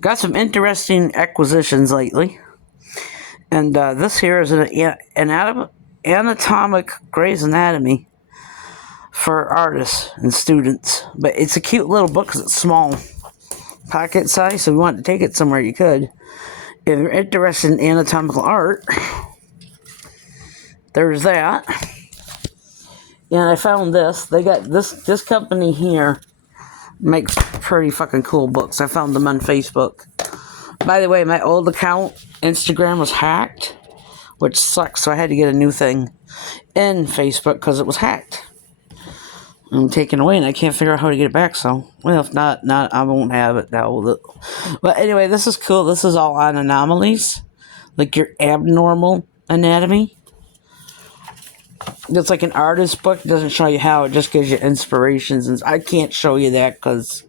Got some interesting acquisitions lately. And this here is an anatomic Grey's Anatomy for artists and students. But it's a cute little book because it's small, pocket size, so if you want to take it somewhere, you could. If you're interested in anatomical art, there's that. And I found this. They got this company here makes pretty fucking cool books. I found them on Facebook. By the way, my old account, Instagram, was hacked, which sucks, so I had to get a new thing in Facebook because it was hacked. I'm taken away, and I can't figure out how to get it back, so, well, if not, I won't have it now. But anyway, this is cool. This is all on anomalies, like your abnormal anatomy. It's like an artist book. It doesn't show you how. It just gives you inspirations. And I can't show you that because,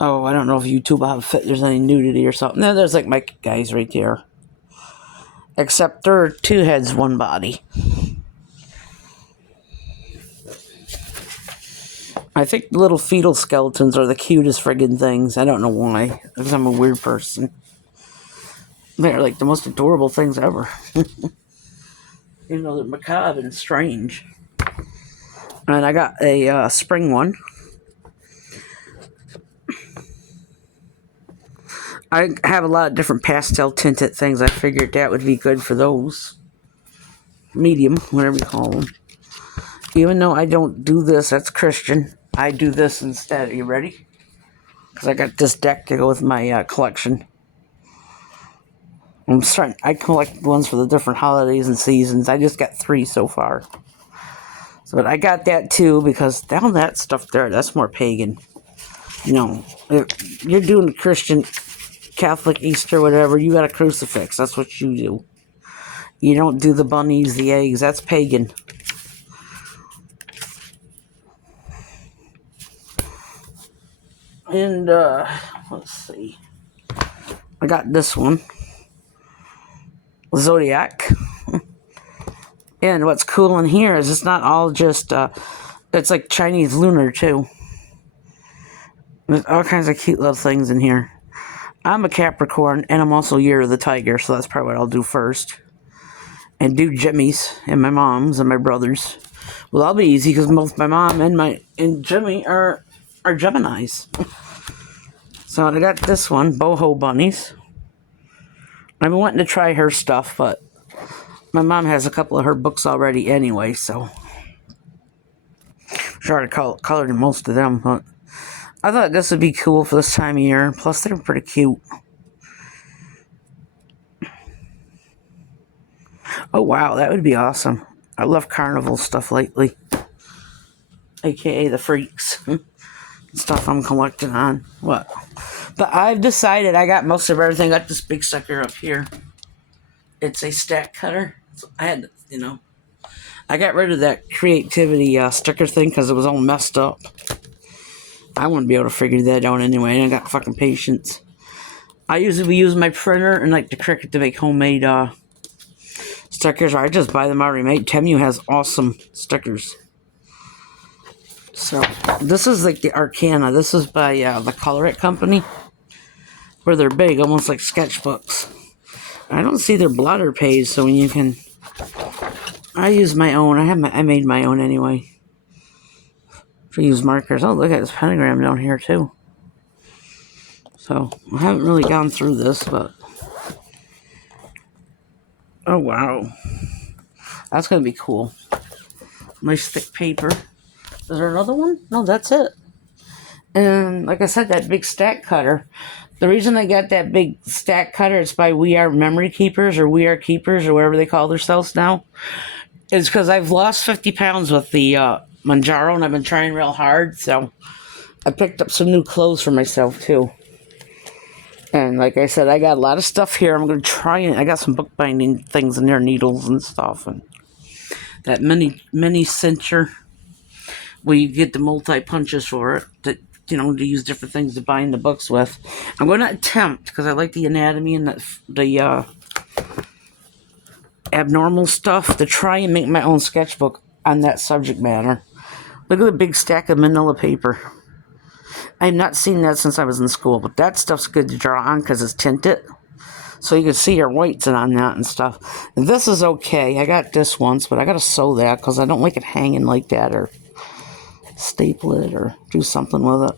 I don't know if YouTube will have there's any nudity or something. No, there's like my guys right there. Except there are 2 heads, 1 body. I think the little fetal skeletons are the cutest friggin' things. I don't know why. Because I'm a weird person. They're like the most adorable things ever. They're macabre and strange. And I got a spring one. I have a lot of different pastel tinted things. I figured that would be good for those. Medium, whatever you call them. Even though I don't do this, that's Christian. I do this instead. Are you ready? Because I got this deck to go with my collection. I collect ones for the different holidays and seasons. I just got 3 so far. But I got that too because down that stuff there, that's more pagan. If you're doing Christian, Catholic, Easter, whatever, you got a crucifix. That's what you do. You don't do the bunnies, the eggs. That's pagan. And, let's see. I got this one. Zodiac. And what's cool in here is it's not all just, it's like Chinese lunar too. There's all kinds of cute little things in here. I'm a Capricorn, and I'm also Year of the Tiger, so that's probably what I'll do first. And do Jimmy's, and my mom's, and my brother's. Well, that'll be easy, because both my mom and Jimmy are Geminis. So I got this one, Boho Bunnies. I've been wanting to try her stuff, but my mom has a couple of her books already anyway, so she already colored most of them, but I thought this would be cool for this time of year. Plus, they're pretty cute. Oh, wow, that would be awesome. I love carnival stuff lately. AKA the freaks. Stuff I'm collecting on. What? But I've decided I got most of everything. I got this big sucker up here. It's a stack cutter. So I had, I got rid of that creativity sticker thing because it was all messed up. I wouldn't be able to figure that out anyway. I got fucking patience. I usually use my printer and like the Cricut to make homemade stickers. Or I just buy them already made. Temu has awesome stickers. So this is like the Arcana. This is by the Color It company, where they're big, almost like sketchbooks. I don't see their blotter page, so when you can. I use my own. I made my own anyway. To use markers. Oh, look at this pentagram down here too. So I haven't really gone through this, but oh wow, that's gonna be cool. Nice thick paper. Is there another one? No, that's it. And like I said, that big stack cutter. The reason I got that big stack cutter, it's by We Are Memory Keepers, or We Are Keepers, or whatever they call themselves now, is because I've lost 50 pounds with the Manjaro, and I've been trying real hard, so I picked up some new clothes for myself, too. And like I said, I got a lot of stuff here. I'm going to try it. I got some bookbinding things in there, needles and stuff, and that mini cincher. Where you get the multi-punches for it, to use different things to bind the books with. I'm going to attempt, because I like the anatomy and the abnormal stuff, to try and make my own sketchbook on that subject matter. Look at the big stack of manila paper. I've not seen that since I was in school, but that stuff's good to draw on because it's tinted. So you can see your whites on that and stuff. And this is okay. I got this once, but I got to sew that because I don't like it hanging like that, or staple it or do something with it.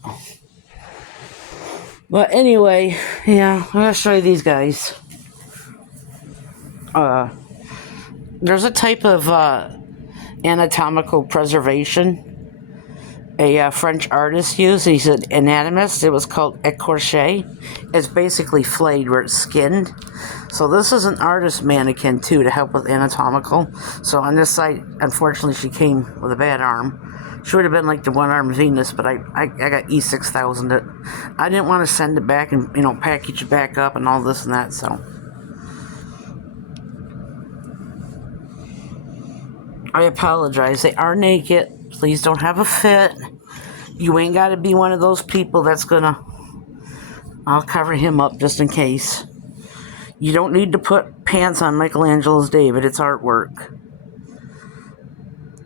But anyway, yeah, I'm going to show you these guys. There's a type of anatomical preservation a French artist used. He's an anatomist. It was called écorché. It's basically flayed where it's skinned. So this is an artist mannequin too to help with anatomical. So on this side, unfortunately, she came with a bad arm. She would have been like the one-armed Venus, but I got E6000 it. I didn't want to send it back and package it back up and all this and that. So I apologize. They are naked. Please don't have a fit. You ain't got to be one of those people that's gonna... I'll cover him up just in case. You don't need to put pants on Michelangelo's David. It's artwork.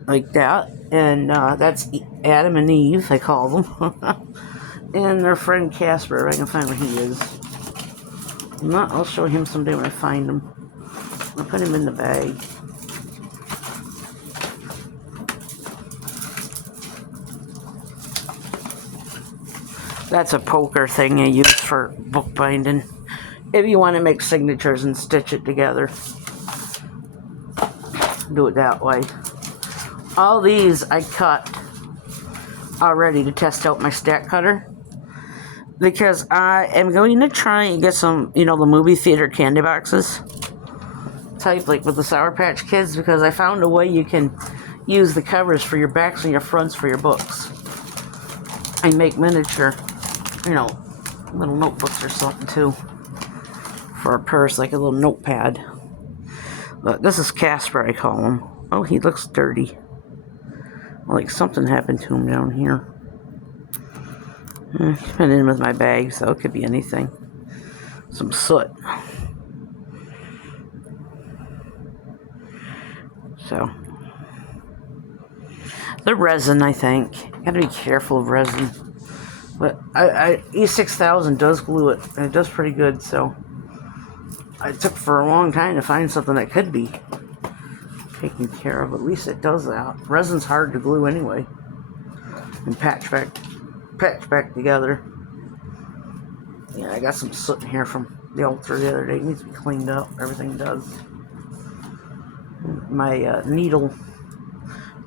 Like that. And that's Adam and Eve, I call them. And their friend Casper, if I can find where he is. I'll show him someday when I find him. I'll put him in the bag. That's a poker thing I use for bookbinding. If you want to make signatures and stitch it together, do it that way. All these I cut already to test out my stack cutter, because I am going to try and get some, the movie theater candy boxes type, like with the Sour Patch Kids, because I found a way you can use the covers for your backs and your fronts for your books. I make miniature, little notebooks or something too for a purse, like a little notepad. But this is Casper, I call him. Oh, he looks dirty. Like something happened to him down here. He's been in with my bag, so it could be anything. Some soot. So, the resin, I think. Gotta be careful of resin. But E6000 does glue it, and it does pretty good, so it took for a long time to find something that could be taken care of. At least it does that. Resin's hard to glue anyway, and patch back together. Yeah, I got some soot in here from the altar the other day. It needs to be cleaned up. Everything does. My needle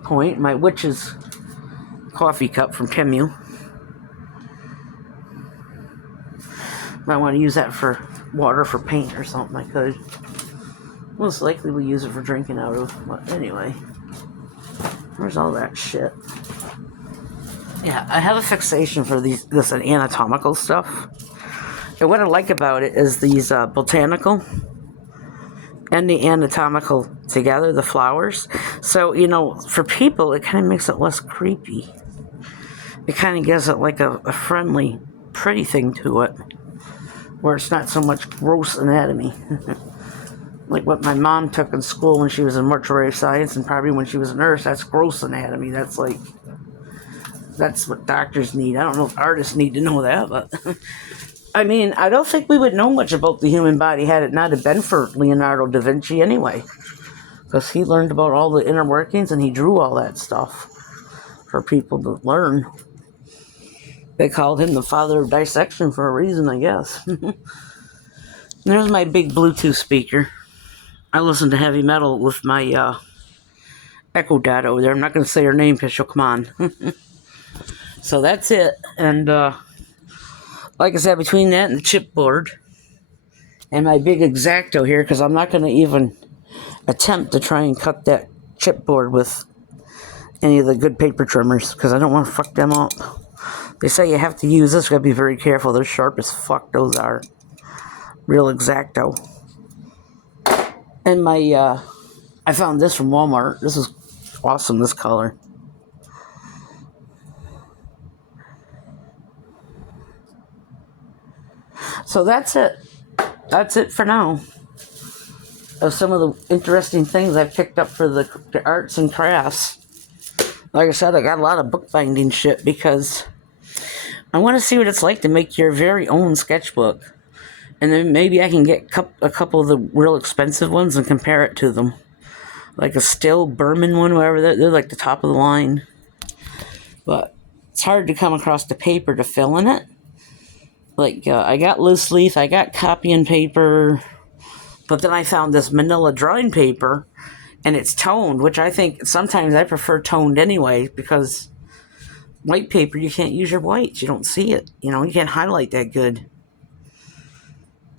point, my witch's coffee cup from Temu. If I want to use that for water for paint or something, I could. Most likely we'll use it for drinking out of. But anyway, where's all that shit? Yeah, I have a fixation for this anatomical stuff. And what I like about it is these botanical and the anatomical together, the flowers. So, for people, it kind of makes it less creepy. It kind of gives it like a friendly, pretty thing to it, where it's not so much gross anatomy. Like what my mom took in school when she was in mortuary science, and probably when she was a nurse. That's gross anatomy. That's what doctors need. I don't know if artists need to know that, but I mean, I don't think we would know much about the human body had it not have been for Leonardo da Vinci anyway, because he learned about all the inner workings and he drew all that stuff for people to learn. They called him the father of dissection for a reason, I guess. There's my big Bluetooth speaker. I listen to heavy metal with my Echo Dot over there. I'm not going to say her name because she'll come on. So that's it. And like I said, between that and the chipboard and my big X-Acto here, because I'm not going to even attempt to try and cut that chipboard with any of the good paper trimmers, because I don't want to fuck them up. They say you have to use this. You got to be very careful. They're sharp as fuck. Those are real X-Acto. And my, I found this from Walmart. This is awesome, this color. So that's it. That's it for now. Of some of the interesting things I've picked up for the arts and crafts. Like I said, I got a lot of bookbinding shit because I want to see what it's like to make your very own sketchbook. And then maybe I can get a couple of the real expensive ones and compare it to them. Like a Still Berman one, whatever. They're like the top of the line. But it's hard to come across the paper to fill in it. Like, I got loose leaf, I got copying paper, but then I found this manila drawing paper, and it's toned, which I think sometimes I prefer toned anyway, because white paper, you can't use your whites. You don't see it. You can't highlight that good.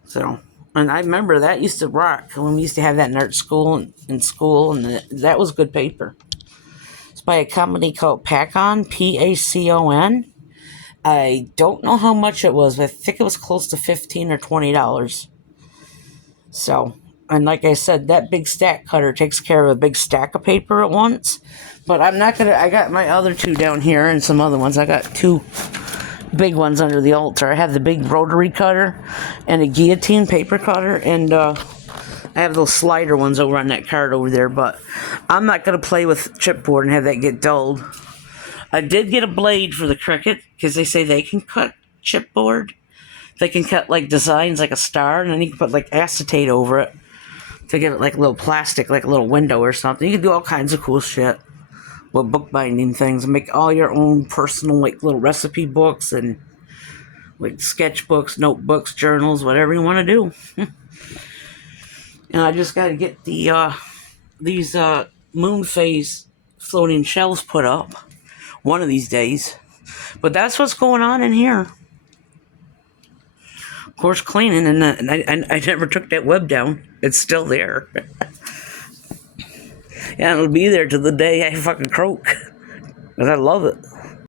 So, and I remember that used to rock when we used to have that in art school and that was good paper. It's by a company called Pacon, Pacon. I don't know how much it was, but I think it was close to $15 or $20. So, and like I said, that big stack cutter takes care of a big stack of paper at once. But I'm not gonna. I got my other two down here and some other ones. I got two big ones under the altar. I have the big rotary cutter and a guillotine paper cutter, and I have those slider ones over on that card over there. But I'm not gonna play with chipboard and have that get dulled. I did get a blade for the Cricut because they say they can cut chipboard. They can cut like designs like a star, and then you can put like acetate over it to give it like a little plastic, like a little window or something. You can do all kinds of cool shit with bookbinding things and make all your own personal like little recipe books and like sketchbooks, notebooks, journals, whatever you want to do. And I just got to get these moon phase floating shelves put up one of these days. But that's what's going on in here. Of course, cleaning, and I never took that web down. It's still there. Yeah, it'll be there till the day I fucking croak. Because I love it.